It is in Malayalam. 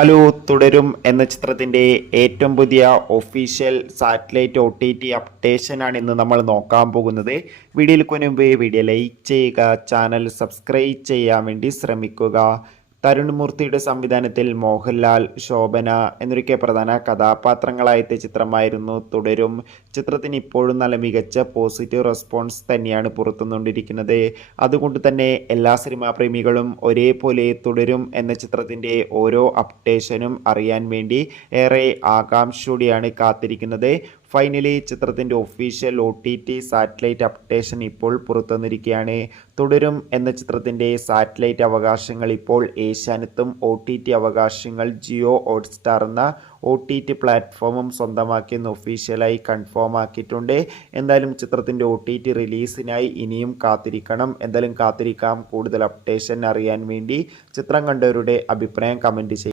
ഹലോ, തുടരും എന്ന ചിത്രത്തിൻ്റെ ഏറ്റവും പുതിയ ഒഫീഷ്യൽ സാറ്റലൈറ്റ് OTT അപ്ഡേഷനാണ് ഇന്ന് നമ്മൾ നോക്കാൻ പോകുന്നത്. വീഡിയോയിലേക്ക് മുൻപ് വീഡിയോ ലൈക്ക് ചെയ്യുക, ചാനൽ സബ്സ്ക്രൈബ് ചെയ്യാൻ വേണ്ടി ശ്രമിക്കുക. തരുൺമൂർത്തിയുടെ സംവിധാനത്തിൽ മോഹൻലാൽ, ശോഭന എന്നൊക്കെ പ്രധാന കഥാപാത്രങ്ങളായ ചിത്രമായിരുന്നു തുടരും. ചിത്രത്തിന് ഇപ്പോഴും നല്ല മികച്ച പോസിറ്റീവ് റെസ്പോൺസ് തന്നെയാണ് പുറത്തുകൊണ്ടിരിക്കുന്നത്. അതുകൊണ്ട് തന്നെ എല്ലാ സിനിമാ പ്രേമികളും ഒരേപോലെ തുടരും എന്ന ചിത്രത്തിൻ്റെ ഓരോ അപ്ഡേഷനും അറിയാൻ വേണ്ടി ഏറെ ആകാംക്ഷയോടെയാണ് കാത്തിരിക്കുന്നത്. ഫൈനലി ചിത്രത്തിൻ്റെ ഒഫീഷ്യൽ OTT സാറ്റലൈറ്റ് അപ്ഡേഷൻ ഇപ്പോൾ പുറത്തുവന്നിരിക്കുകയാണ്. തുടരും എന്ന ചിത്രത്തിൻ്റെ സാറ്റലൈറ്റ് അവകാശങ്ങൾ ഇപ്പോൾ ഏഷ്യാനെറ്റും OTT അവകാശങ്ങൾ ജിയോ ഹോട്ട്സ്റ്റാർ എന്ന OTT പ്ലാറ്റ്ഫോമും സ്വന്തമാക്കിയെന്ന് ഒഫീഷ്യലായി കൺഫേം ആക്കിയിട്ടുണ്ട്. എന്തായാലും ചിത്രത്തിൻ്റെ OTT റിലീസിനായി ഇനിയും കാത്തിരിക്കണം. എന്തായാലും കാത്തിരിക്കാം. കൂടുതൽ അപ്ഡേഷൻ അറിയാൻ വേണ്ടി ചിത്രം കണ്ടവരുടെ അഭിപ്രായം കമൻറ്റ് ചെയ്യും.